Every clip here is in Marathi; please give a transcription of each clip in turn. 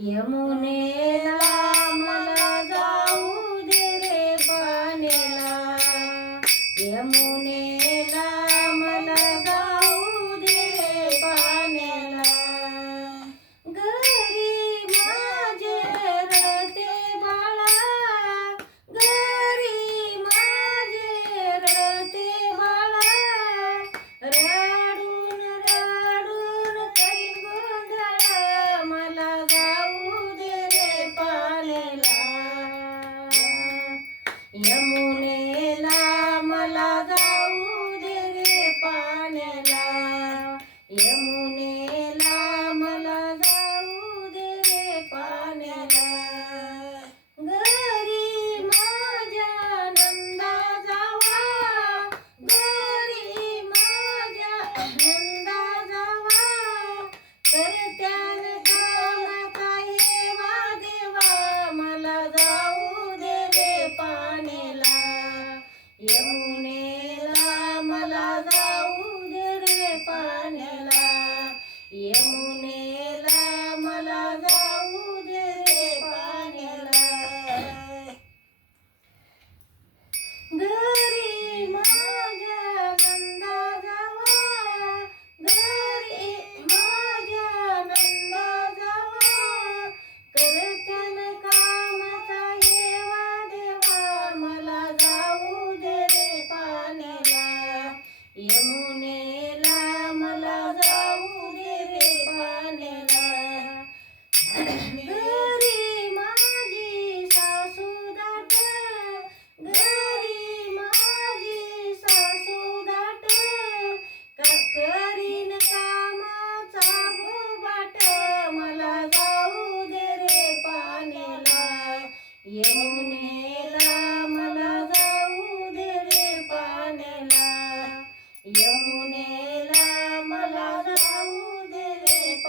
यमुनेला मला जाऊ दे रे पाण्याला. यमुने यमुनेला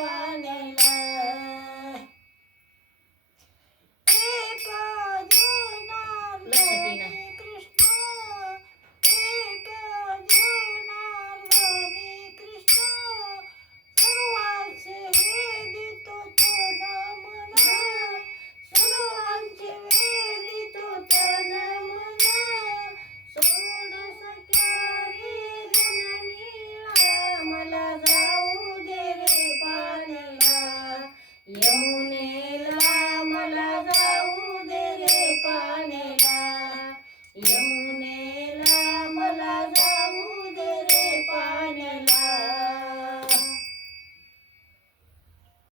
funny.